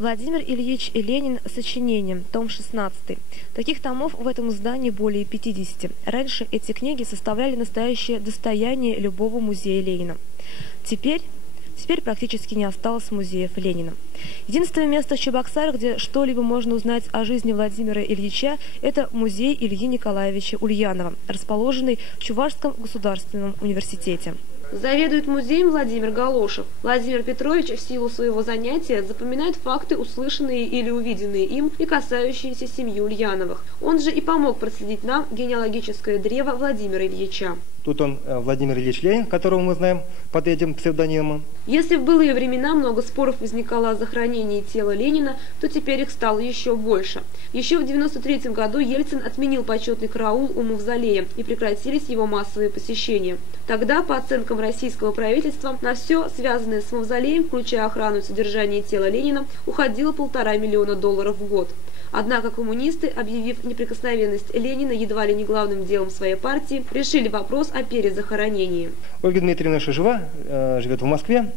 Владимир Ильич Ленин. Сочинение. Том 16. Таких томов в этом издании более 50. Раньше эти книги составляли настоящее достояние любого музея Ленина. Теперь практически не осталось музеев Ленина. Единственное место в Чебоксарах, где что-либо можно узнать о жизни Владимира Ильича, это музей Ильи Николаевича Ульянова, расположенный в Чувашском государственном университете. Заведует музеем Владимир Галошев. Владимир Петрович в силу своего занятия запоминает факты, услышанные или увиденные им и касающиеся семьи Ульяновых. Он же и помог проследить нам генеалогическое древо Владимира Ильича. Тут он, Владимир Ильич Ленин, которого мы знаем под этим псевдонимом. Если в былые времена много споров возникало о захоронении тела Ленина, то теперь их стало еще больше. Еще в 1993 году Ельцин отменил почетный караул у мавзолея и прекратились его массовые посещения. Тогда, по оценкам российского правительства, на все, связанное с мавзолеем, включая охрану и содержание тела Ленина, уходило $1,5 миллиона в год. Однако коммунисты, объявив неприкосновенность Ленина едва ли не главным делом своей партии, решили вопрос о перезахоронении. Ольга Дмитриевна еще жива, живет в Москве.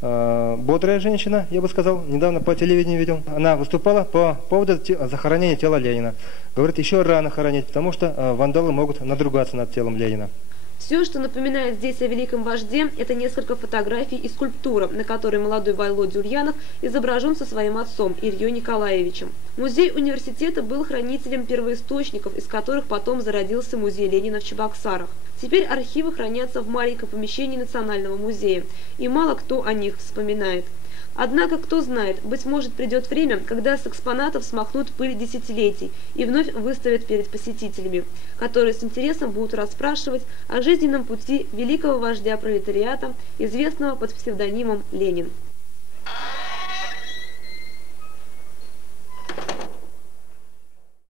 Бодрая женщина, я бы сказал, недавно по телевидению видел. Она выступала по поводу захоронения тела Ленина. Говорит, еще рано хоронить, потому что вандалы могут надругаться над телом Ленина. Все, что напоминает здесь о великом вожде, это несколько фотографий и скульптура, на которой молодой Володя Ульянов изображен со своим отцом Ильей Николаевичем. Музей университета был хранителем первоисточников, из которых потом зародился музей Ленина в Чебоксарах. Теперь архивы хранятся в маленьком помещении Национального музея, и мало кто о них вспоминает. Однако, кто знает, быть может, придет время, когда с экспонатов смахнут пыль десятилетий и вновь выставят перед посетителями, которые с интересом будут расспрашивать о жизненном пути великого вождя пролетариата, известного под псевдонимом Ленин.